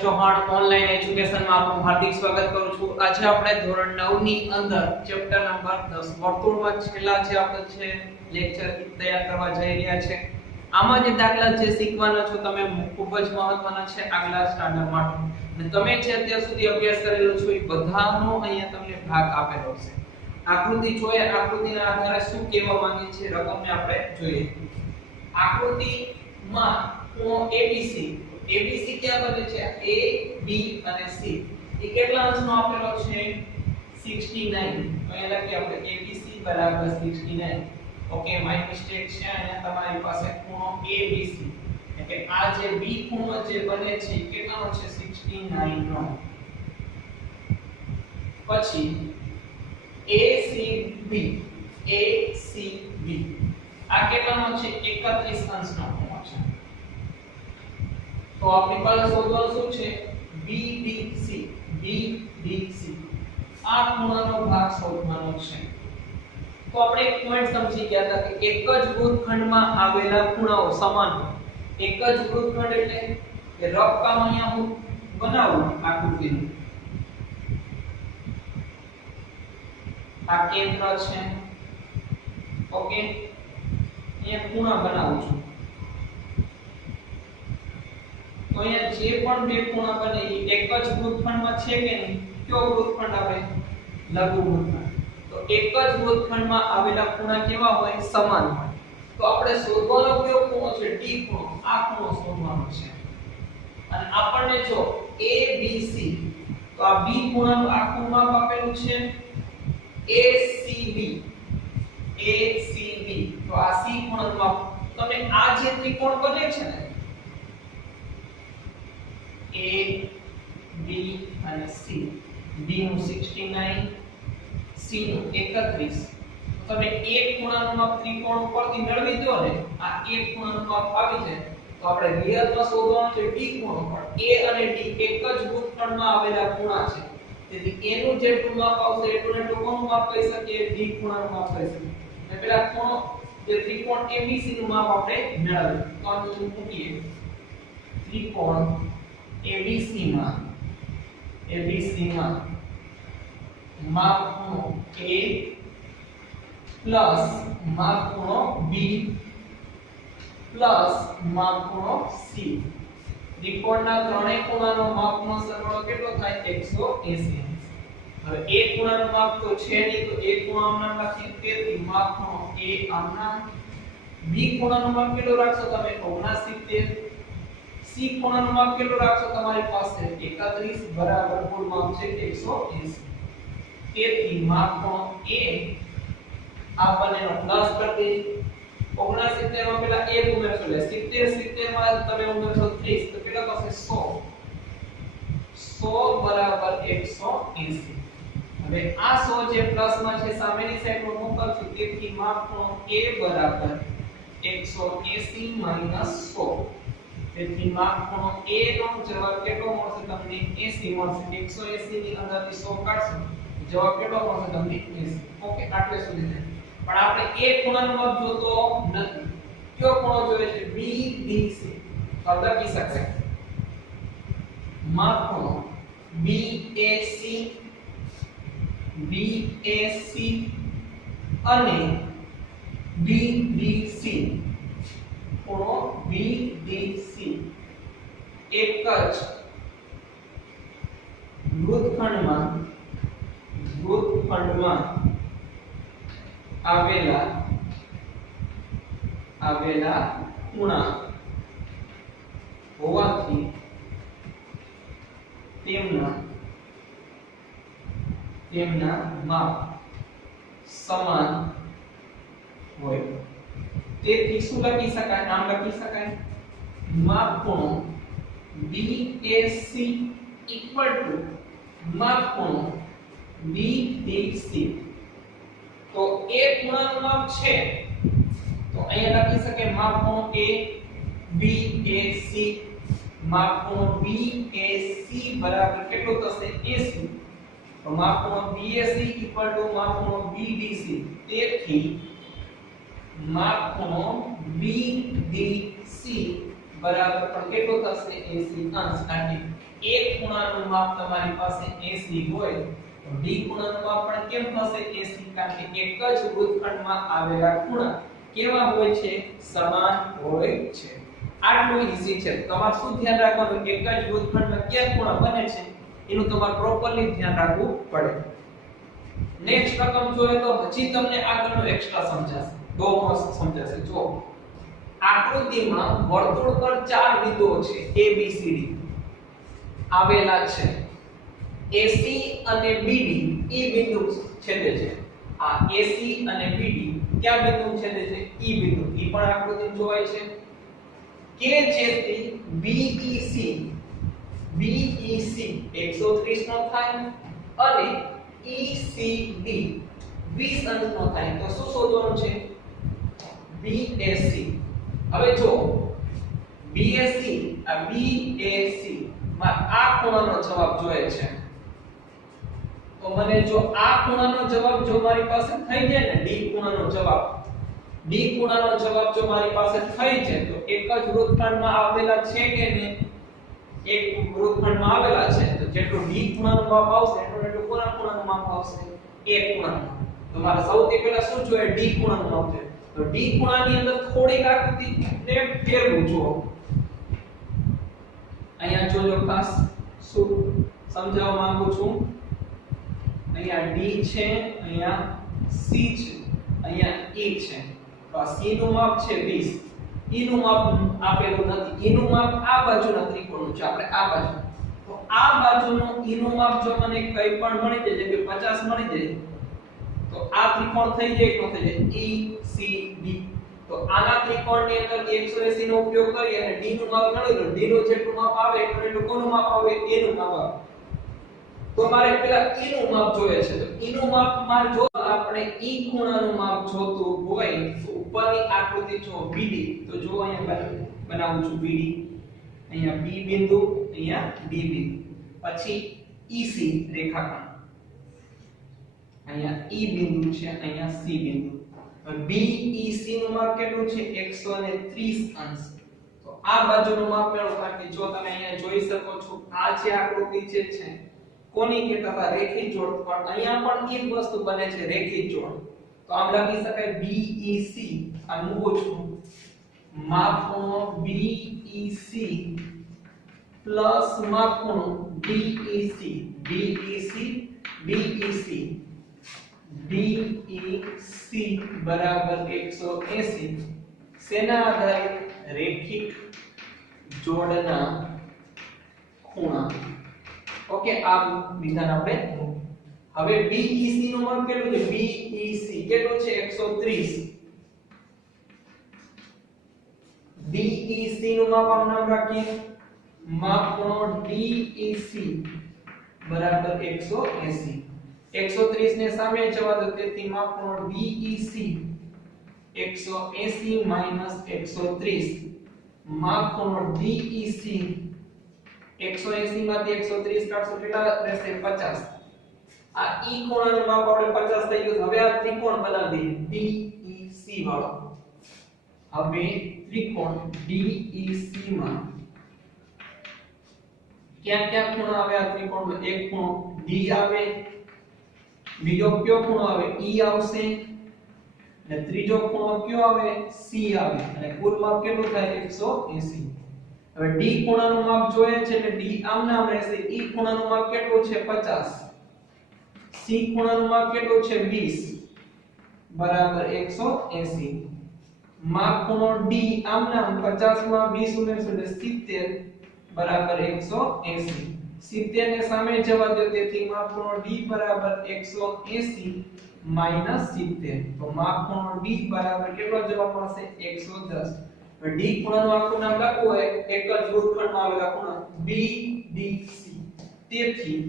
Chauhan online એજ્યુકેશનમાં આપનું હાર્દિક સ્વાગત કરું છું। આજે આપણે ધોરણ 9 ની અંદર ચેપ્ટર નંબર 10 વર્તુળમાં છેલ્લા જે આપણે છે લેક્ચર તૈયાર કરવા જઈ રહ્યા છે। આમાં જે દાખલા જે શીખવાના છો તમે ખૂબ જ મહત્વના છે આગલા સ્ટાન્ડર્ડ માટે, અને તમે જે અત્યાર સુધી અભ્યાસ કરેલો છો એ બધાનો અહીંયા તમને ભાગ આપેલો છે। આકૃતિ જોઈએ, આકૃતિના આધારે શું કહેવા માંગે છે રકમને આપણે જોઈએ। આકૃતિમાં ખૂણો ABC, ABC ક્યાં બને છે? A, B અને C એ કેટલા અંશનો આપેલો છે? 69। તો અહીંયા લખીએ આપણે ABC બરાબર 69। ઓકે, માય મિસ્ટેક છે, અહીંયા તમારી પાસે ખૂણો ABC એટલે આ જે B ખૂણો જે બને છે કેટલાનો છે? 69 નો। પછી ACB, ACB આ કેટલાનો છે? 31 અંશનો ખૂણો છે। તો આપણી પાસે શોધવાનું શું છે? BBC, BBC આ ખૂણાનો ભાગ શોધવાનો છે। તો આપણે એક પોઈન્ટ સમજી ગયા હતા કે એક જ વૃત્તખંડમાં આવેલા ખૂણાઓ સમાન હોય। એક જ વૃત્તખંડ એટલે કે રફ કામ અહીંયા હું બનાવું આકૃતિનું। આ કેન્દ્ર છે, ઓકે, અહીંયા ખૂણા બનાવું છું। તો અહીંયા જે પણ બે ખૂણા બને એ એક જ વૃત્તખંડમાં છે કે નહીં? કયો વૃત્તખંડ આવે? લઘુ વૃત્તખંડ। તો એક જ વૃત્તખંડમાં આવેલા ખૂણા કેવા હોય? સમાન હોય। તો આપણે શોધવાનો કયો ખૂણો છે? D ખૂણો। આ ખૂણો શોધવાનો છે। અને આપણને જો ABC, તો આ B ખૂણાનું આખું માપ આપેલું છે ACB, ACB તો આ C ખૂણાનું માપ તમે આ જે ત્રિકોણ બને છે ને A, B અને C, B નું 69, C નું 31, તમે એક ખૂણાનું માપ ત્રિકોણ ઉપરથી મેળવી દો ને, આ એક ખૂણાનું માપ આવી જાય તો આપણે રિયલમાં શોધવાનું છે D ખૂણો, પણ A અને D એક જ વૃત્તખંડમાં આવેલા ખૂણા છે, તેથી A નું જેટલું માપ આવશે એટલું એટલું કોનું માપ કહી શકીએ? D ખૂણાનું માપ કહી શકીએ। અને પેલા ખૂણો જે ત્રિકોણ ABC નું માપ આપણે મેળવ્યું તો આ મૂકીએ ત્રિકોણ ABC માં માપ ખૂણો A પ્લસ માપ ખૂણો B પ્લસ માપ ખૂણો C, ત્રિકોણના ત્રણેય ખૂણાનો માપનો સરવાળો કેટલો થાય? 180। હવે એક ખૂણાનું માપ તો છે નહીં તો એક ખૂણો આમના લખીએ, તેથી માપ ખૂણો A આમના, B ખૂણાનું માપ કેટલું રાખશો તમે? 69। C ખૂણાનું માપ કેટલું રાખશો તમારી પાસે? 31 બરાબર કુલ માપ છે 180। તેથી માપ ખૂણો A આ બંનેનો પ્લસ કરી દે। 69 માં પેલા 1 ઉમેરશો એટલે 70 માં તમે ઉમેરશો 30 તો કેટલા થશે? 100 બરાબર 180। હવે આ 100 જે પ્લસ માં છે સામેની સાઈડ માં મોકલશું, તેથી માપ ખૂણો A બરાબર 180 100। તેથી માપ ખૂણો A નો જવાબ કેટલો મળશે તમને? 80 મળશે। 180 ની અંદરથી 100 કાઢશો જવાબ કેટલો મળશે તમને? 80। ઓકે, આટલે સુધી થાય। પણ આપણે એક ખૂણાનો માપ જોતો નથી, કયો ખૂણો જોઈએ છે? BBC। તો લખી શકાય માપ ખૂણો BAC, BAC અને BBC, ખૂણો BBC એક જ વૃત્તખંડમાં આવેલા ખૂણા હોવાથી તેમના માપ સમાન હોય। તેથી શું લખી શકાય? નામ લખી શકાય માપ ખૂણો BAC ઇક્વલ ટુ માપ ખૂણો BBC। તો એ ખૂણાનું માપ છે તો અહીંયા લખી શકાય માપ ખૂણો ABAC, માપ ખૂણો BAC બરાબર કેટલું થશે? 80। તો માપ ખૂણો BAC ઇક્વલ ટુ માપ ખૂણો BDC, તેથી માપ ખૂણો BDC બરાબર પણ કેટલો થશે 80 અંશ કારણ કે એક ખૂણાનું માપ તમારી પાસે 80 હોય તો ડી ખૂણાનું માપ પણ કેમ થશે 80 કારણ કે એક જ વૃત્તખંડમાં આવેલા ખૂણા કેવા હોય છે સમાન હોય છે આટલું ઈઝી છે તમારે શું ધ્યાન રાખવાનું એક જ વૃત્તખંડમાં કયા ખૂણા બને છે એનું તમારે પ્રોપરલી ધ્યાન રાખવું પડે નેક્સ્ટ રકમ જોઈએ તો હજી તમને આગળનો એક્સ્ટ્રા સમજાશે બહુ મસ્ત સમજાશે જો આકૃતિમાં વર્તુળ પર ચાર બિંદુઓ છે A B C D આવેલા છે AC અને BD એ બિંદુ છેદે છે આ AC અને BD કયા બિંદુ છેદે છે E બિંદુ એ પણ આકૃતિમાં જોવાય છે કે જેથી BEC 130 નો થાય અને ECD 20 અંશનો થાય તો શું શોધવાનું છે BAC હવે જો BAC માં આ ખૂણાનો જવાબ જોઈએ છે તો મને જો આ ખૂણાનો જવાબ જો મારી પાસે થઈ જાય ને D ખૂણાનો જવાબ જો મારી પાસે થઈ જાય તો એક જ વૃત્તખંડમાં આવેલા છે કે નહીં એક વૃત્તખંડમાં આવેલા છે તો જેટલું D ખૂણાનું માપ આવશે એટલું કોના ખૂણાનું માપ આવશે A ખૂણાનું તો મારે સૌથી પહેલા શું જોઈએ D ખૂણાનું માપ જોઈએ તો D ખૂણાની અંદર થોડીક આકૃતિને ફેરવું જો અહીંયા જોજો ખાસ શું સમજાવવા માંગુ છું અહીંયા D છે અહીંયા C છે અહીંયા E છે તો આ C નું માપ છે 20 E નું માપ આપેલું નથી E નું માપ આ બાજુના ત્રિકોણનું છે આપણે આ બાજુ તો આ બાજુનું E નું માપ જો મને કંઈ પણ મળી જાય જેમ કે 50 મળી જાય તો આ ત્રિકોણ થઈ જાય કે ન થઈ જાય ECD તો આના ત્રિકોણની અંદર 180 નો ઉપયોગ કરી અને D નું માપ ગણી લો D નું જેટલું માપ આવે એટલું કોનું માપ આવે A નું માપ આવે તો મારે પેલા E નું માપ જોઈએ છે તો E નું માપ મારે જો આપણે E ખૂણાનું માપ જોતું હોય તો ઉપરની આકૃતિ જો BD તો જો અહીંયા બનાવું છું BD અહીંયા B બિંદુ અહીંયા D બિંદુ પછી EC રેખાખંડ અહીંયા E બિંદુ છે અહીંયા C બિંદુ BEC નું માપ કેટલું છે 130 અંશ તો આ બાજુનું માપ મેળવો કારણ કે જો તમે અહીંયા જોઈ શકો છો આ જે આકૃતિ છે કોની કહેતા હતા રેખીય જોડ પણ અહીંયા પણ એ જ વસ્તુ બને છે રેખીય જોડ તો આમ લખી શકાય BEC આ મૂકું છું માપ ખૂણો BEC પ્લસ માપ ખૂણો DEC બરાબર 180 સેના આધારિત રેખિક જોડના ખૂણા ઓકે આ વિધાન આપણે હવે BEC નું માપ કેટલું છે BEC કેટલું છે 130 DEC નું માપ આમ નામ રાખીએ માપ ખૂણો DEC બરાબર 180 130 ને સામે જવા દો તેથી માપ ખૂણો DEC 180 130 માપ ખૂણો DEC 180 માંથી 130 કાઢશો કેટલા રહેશે 50 આ E ખૂણાનું માપ આપણે 50 થઈ ગયું હવે આ ત્રિકોણ બનાવી દઈએ DEC વાળો હવે ત્રિકોણ DEC માં ક્યાં ક્યાં ખૂણા આવે આ ત્રિકોણમાં એક ખૂણો D આવે બીજો કયો ખૂણો આવે E આવશે અને ત્રીજો ખૂણો કયો આવે C આવે અને કુલ માપ કેટલું થાય 180 હવે D ખૂણાનું માપ જોઈએ છે એટલે D આમ નામ રહેશે E ખૂણાનું માપ કેટલું છે 50 C ખૂણાનું માપ કેટલું છે 20 બરાબર 180 માપ ખૂણો D આમ નામ 50 માં 20 ઉમેરશું એટલે 70 બરાબર 180 70 ને સામે જવા દો તેથી માપ ખૂણો D બરાબર 180 70 તો માપ ખૂણો D બરાબર કેટલો જવાબ મળશે 110 D ખૂણાનું આખું નામ લખવું હોય એક જ વૃત્તખંડમાં આવેલા ખૂણા BDC તેથી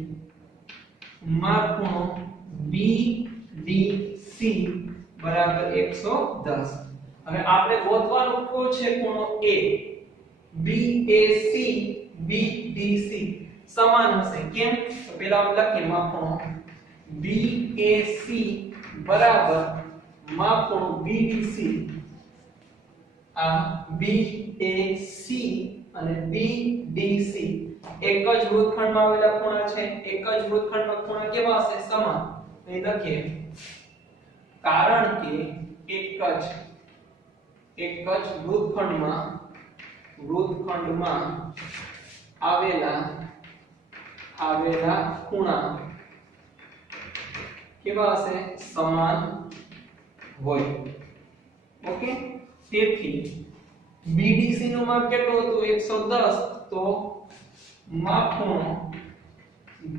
માપ ખૂણો BDC બરાબર 110 હવે આપણે ગોતવાનું છે ખૂણો A BAC BDC સમાન હશે કેમ તો પહેલા આપણે લખીએ માપ ખૂણો BAC બરાબર માપ ખૂણો BDC આ BDC અને BDC એક જ વૃત્તખંડમાં આવેલા ખૂણા છે એક જ વૃત્તખંડમાં ખૂણા કેવા હશે સમાન તો એ લખીએ કારણ કે એક જ વૃત્તખંડમાં આવેલા ખૂણા કેવા હશે સમાન હોય ઓકે તેથી BDC નું માપ કેટલું હતું 110 તો માપ ખૂણો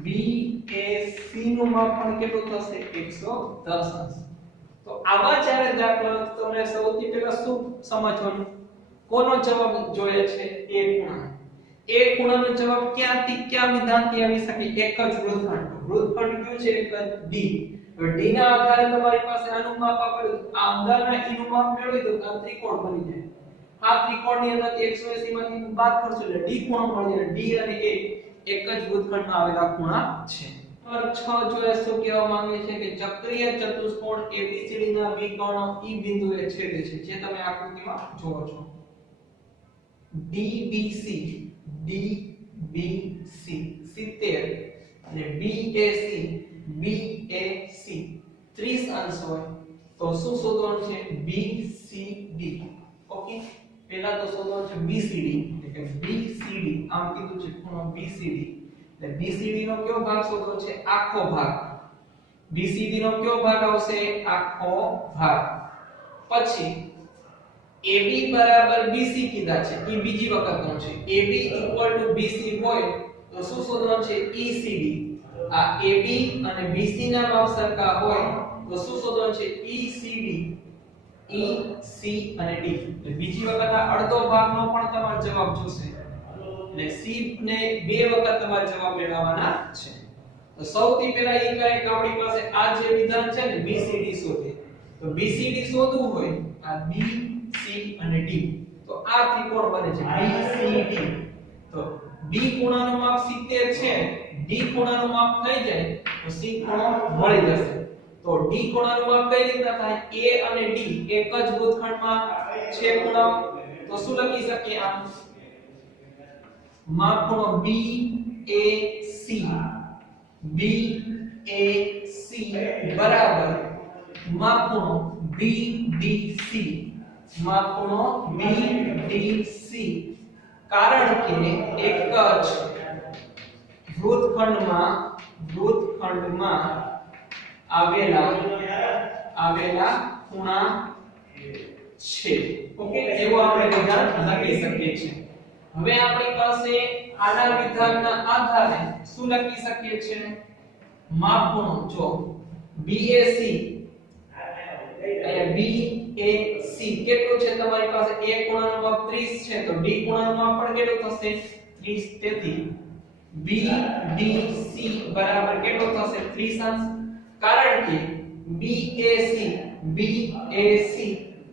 BAC નું માપ પણ કેટલું થશે 110 હશે તો આવા ચારે દાખલા તમને સૌથી પહેલા શું સમજવાનું કોનો જવાબ જોઈએ છે એ ખૂણાનો જવાબ ક્યાંથી ક્યાં વિધાનથી આવી શકે એક જ વૃત્તખંડ કયું છે એક જ D હવે D ના આધારે તમારી પાસે આનું માપ આપેલું આ અંદરના E નું માપ મેળવી દો તો ત્રિકોણ બની જાય આ ત્રિકોણની અંદર 180 માંથી બાદ કરશો એટલે D ખૂણો મળી જાય D અને A એક જ વૃત્તખંડમાં આવેલા ખૂણા છે નંબર 6 જોઈએ શું કહેવા માંગે છે કે ચક્રીય ચતુષ્કોણ ABCD ના વિકર્ણ E બિંદુએ છેદે છે જે તમે આકૃતિમાં જોવો છો DBC 70 અને BAC 30 અંશ હોય તો શું શોધવાનું છે BCD ઓકે પહેલા તો શોધવાનું છે BCD એટલે કે BCD આમ કીધું છે ખૂણો BCD એટલે BCD નો કયો ભાગ શોધવાનો છે આખો ભાગ BCD નો કયો ભાગ આવશે આખો ભાગ પછી AB બરાબર BC કીધા છે એ બીજી વખતનો છે AB BC હોય તો શું શોધવાનું છે ECD આ AB અને BC ના માપ સરખા હોય તો શું શોધવાનું છે ECD EC અને D એટલે બીજી વખત આ અડધો ભાગનો પણ તમારો જવાબ જોશે એટલે C ને બે વખત તમારે જવાબ મેળવવાના છે તો સૌથી પહેલા એ કહે કે આપણી પાસે આ જે વિધાન છે ને BCD શોધે તો BCD શોધવું હોય આ B C અને D તો આ ત્રિકોણ બને છે BCD તો B ખૂણાનું માપ 70 છે D ખૂણાનું માપ થઈ જાય તો C ખૂણો મળી જશે તો D ખૂણાનું માપ કઈ રીતના થાય A અને D એક જ વૃત્તખંડમાં છે ખૂણા તો શું લખી શકીએ આમ માપ ખૂણો BAC બરાબર માપ ખૂણો BDC માપ ખૂણો BDC કારણ કે એક જ વૃત્તખંડમાં આવેલા ખૂણા છે ઓકે એવો આપણે વિધાન લખી શકીએ છીએ હવે આપણી પાસે આના વિધાનના આધારે શું લખી શકીએ છીએ માપ ખૂણો જો BAC BAC કેટલું છે તમારી પાસે A ખૂણાનું માપ 30 છે તો D ખૂણાનું માપ પણ કેટલું થશે 30 તેથી BDC બરાબર કેટલું થશે 30 અંશ કારણ કે BAC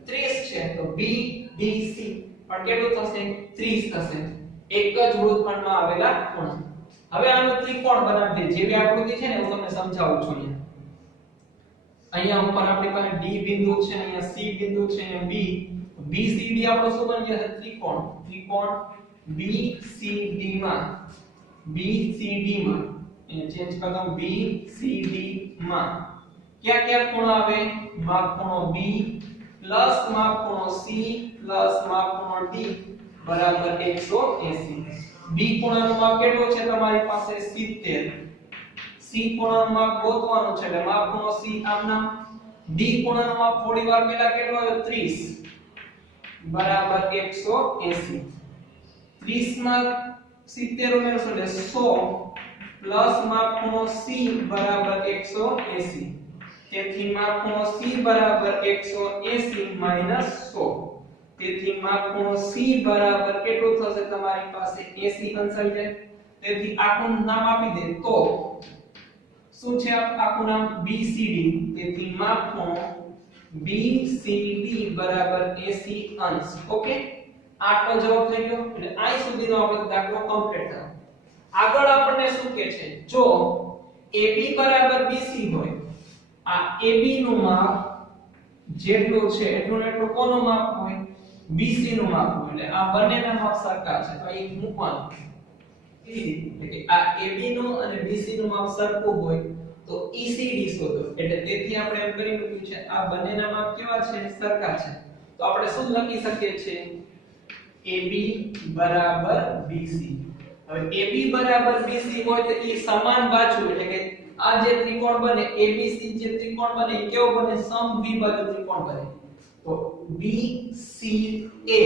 30 છે તો BDC પણ કેટલું થશે 30 થશે એક જ વૃત્તખંડમાં આવેલા ખૂણા હવે આનો ત્રિકોણ બનાવી દે જેવી આકૃતિ છે ને હું તમને સમજાવું છું અહીંયા ઉપર આપણી પાસે D બિંદુ છે અહીંયા C બિંદુ છે અહીંયા B BCD આપણો શું બની જશે ત્રિકોણ BCD માં એને ચેન્જ કરી દઉં BCD માં ક્યાં ક્યાં ખૂણા આવે માપ ખૂણો B પ્લસ માપ ખૂણો C પ્લસ માપ ખૂણો D બરાબર 180 B ખૂણાનું માપ કેટલું છે તમારી પાસે 70 C ખૂણાનું માપ ગોતવાનું છે એટલે માપ ખૂણો C આમ નામ D ખૂણાનું માપ થોડી વાર પહેલા કેટલો આવ્યો 30 બરાબર 180 30 માં 70 ઉમેરશો એટલે 100 પ્લસ માપ ખૂણો C બરાબર 180 તેથી માપ ખૂણો C બરાબર 180 માઈનસ 100 તેથી માપ ખૂણો C બરાબર કેટલું થશે તમારી પાસે 80 અંશ આવી જાય તેથી આખું નામ આપી દે તો શું છે આખું નામ BCD તેથી માપ ખૂણો BCD બરાબર 80 અંશ ઓકે આટલો જવાબ થઈ ગયો એટલે અહીં સુધીનો આપણો દાખલો કમ્પ્લીટ થયો આગળ આપણને શું કહે છે જો AB બરાબર BC હોય આ AB નું માપ જેટલું છે એટલું ને એટલું કોનું માપ હોય BC નું માપ હોય એટલે આ બંનેના માપ સરખા છે તો એક મૂકવાનું એટલે કે આ AB નું અને BC નું માપ સરખું હોય તો ECD શોધો એટલે તેથી આપણે એમ કરી મૂક્યું છે આ બંનેના માપ કેવા છે સરખા છે તો આપણે શું લખી શકીએ છીએ AB બરાબર BC હવે AB બરાબર BC હોય તો એ સમાન બાજુ એટલે કે આ જે ત્રિકોણ બને ABC જે ત્રિકોણ બને એ કેવો બને સમદ્વિબાજુ ત્રિકોણ બને તો BCA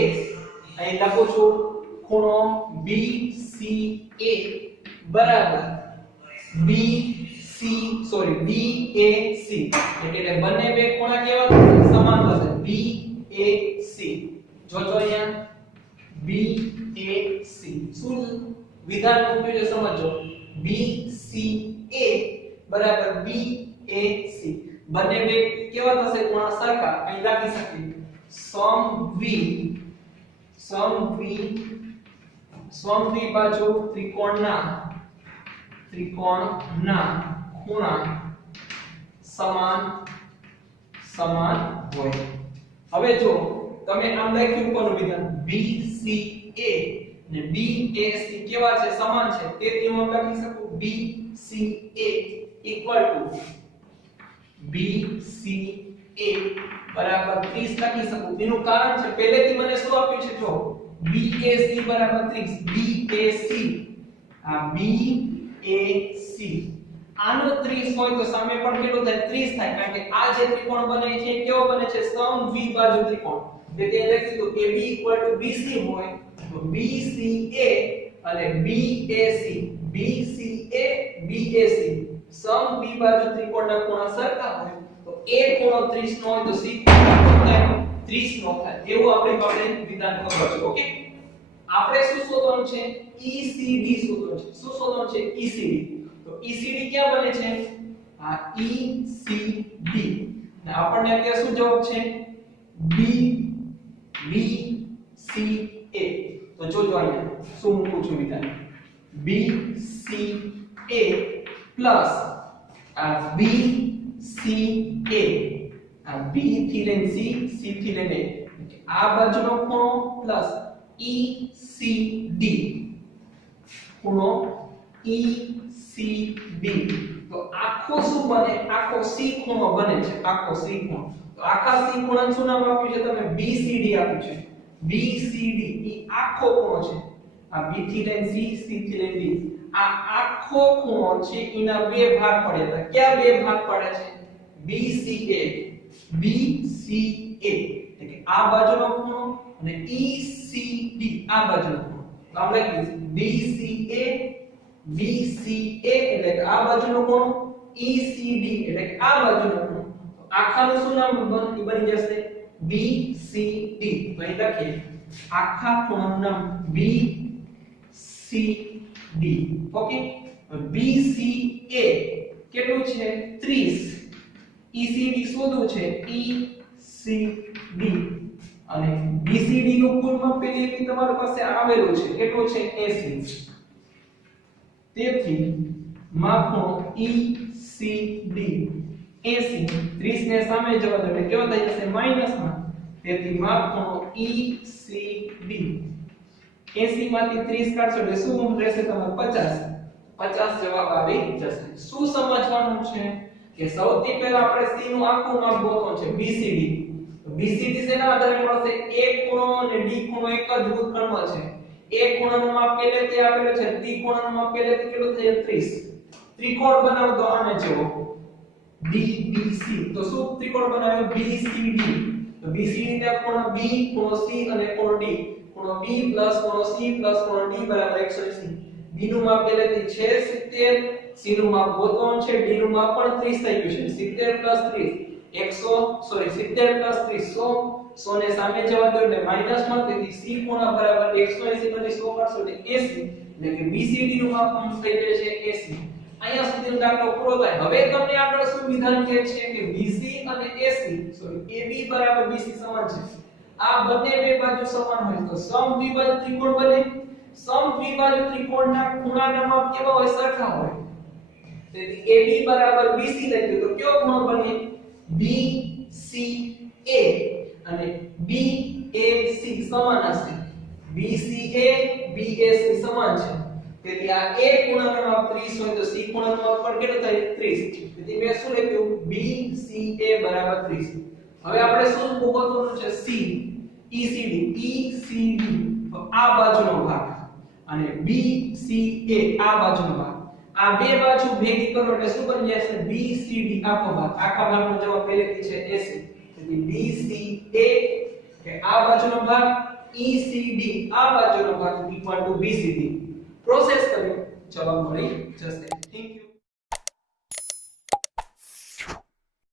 અહીં લખું છું ખૂણો BCA બરાબર BAC એટલે બંને બે ખૂણા કેવા થશે સમાન થશે BAC જોજો અહીંયા BAC શું વિધાન મૂક્યું છે સમજો BCA બરાબર BAC બંને બે કેવા થશે ખૂણા સરખા અહીં લખી શકીએ સમદ્વિબાજુ ત્રિકોણના ખૂણા સમાન હોય હવે જો તમે આમ લખ્યું કોનું વિધાન BCA ને BAC કેવા છે સમાન છે તેથી હું લખી શકું BCA BCA બરાબર 30 લખી શકું તેનું કારણ છે પહેલેથી મને શું આપ્યું છે જો BAC બરાબર 30 BAC આનો 30 હોય તો સામે પણ કેટલું થાય 30 થાય કારણ કે આ જે ત્રિકોણ બને છે કેવો બને છે સમદ્વિબાજુ ત્રિકોણ એટલે લખી દો AB BC હોય તો BCA અને BAC સમદ્વિબાજુ ત્રિકોણના ખૂણા સરખા હોય તો A ખૂણો 30 નો હોય તો C ખૂણો 30 નો થાય એવું આપણી પાસે વિધાન ખબર છે ઓકે આપણે શું શોધવાનું છે ECD શોધવાનું છે શું શોધવાનું છે ECD તો ECD ક્યાં બને છે આ ECD ને આપણને અત્યારે શું જવાબ છે BCA તો જોજો અહીંયા શું મૂકું છું વિધાન BCA પ્લસ આ BCA આ B થી લઈને C થી લઈને આ બાજુનો ખૂણો પ્લસ ECD ખૂણો ECD તો આખો શું બને આખો C ખૂણો બને છે આખો C ખૂણો તો આખા C ખૂણાનું શું નામ આપ્યું છે તમે BCD આપ્યું છે BCD એ આખો ખૂણો છે આ B થી લઈને C થી લઈને D આ આખો ખૂણો છે એના બે ભાગ પડ્યા હતા ક્યાં બે ભાગ પડે છે BCA એટલે કે આ બાજુનો ખૂણો અને ECD આ બાજુનો ખૂણો તો આપણે BCA એટલે કે આ બાજુનો ખૂણો ECD એટલે કે આ બાજુનો ખૂણો તો આખાનું શું નામ બની જશે BCD તો અહીં લખીએ આખા ખૂણાનું નામ BCD ઓકે BCA કેટલું છે 30 ECD શોધવું છે ECD અને BCD નું કુલ માપ પહેલેથી તમારી પાસે આવેલું છે કેટલું છે 80 તેથી માપનો ECD 80 30 ને સામે જવા દો એટલે કેવો થઈ જશે માઈનસમાં તેથી માપનો ECD 80 માંથી 30 કાઢશો એટલે શું રહેશે તમારે 50 જવાબ આવી જશે શું સમજવાનું છે કે સૌથી પહેલા આપણે C નું આખું માપ ગોતવાનું છે BCD તો BCD શેના આધારે મળશે A ખૂણો અને D ખૂણો એક જ વર્ગખંડમાં છે A ખૂણાનું માપ પહેલેથી આપેલું છે D ખૂણાનું માપ પહેલેથી કેટલું થશે 30 ત્રિકોણ બનાવતો આને જેવો DBC તો શું ત્રિકોણ બનાવ્યો BCD તો BCD ના ખૂણો B ખૂણો C અને ખૂણો D ખૂણો B ખૂણો C ખૂણો D બરાબર 180 B નું માપ પહેલેથી છે 70 C નું માપ ગોતવાનું છે D નું માપ પણ 30 થઈ ગયું છે 70 ને સામે જવા દો એટલે માઈનસમાં તેથી C ખૂણા બરાબર 180 માંથી 100 કાઢશો એટલે 80 એટલે કે BCD નું માપ થઈ જશે 80 અહીંયા સુધીનો દાખલો પૂરો થાય હવે તમને આગળ શું વિધાન કહે છે કે BC અને AB બરાબર BC સમાન છે આ બંને બે બાજુ સમાન હોય તો સમદ્વિબાજુ ત્રિકોણ બને સમદ્વિબાજુ ત્રિકોણના ખૂણાના માપ કેવા હોય સરખા હોય તેથી AB બરાબર BC લખ્યું તો કયો ખૂણો બને BCA અને BCD BAC સમાન હશે BCA BAC સમાન છે તેથી આ A ખૂણાનું માપ 30 હોય તો C ખૂણાનું માપ પણ કેટલું થાય 30 તેથી મેં શું લખ્યું BCA બરાબર 30 હવે આપણે શું ગોતવાનું છે C ECD તો આ બાજુનો ભાગ અને BCA આ બાજુનો ભાગ આ બે બાજુ ભેગી કરો એટલે શું બની જશે BCD આખો ભાગનો જવાબ પહેલેથી છે 80 તેથી BCA કે આ બાજુનો ભાગ ECD આ બાજુનો ભાગ = BCD પ્રોસેસ કર્યો જવાબ મળી જશે થેન્ક યુ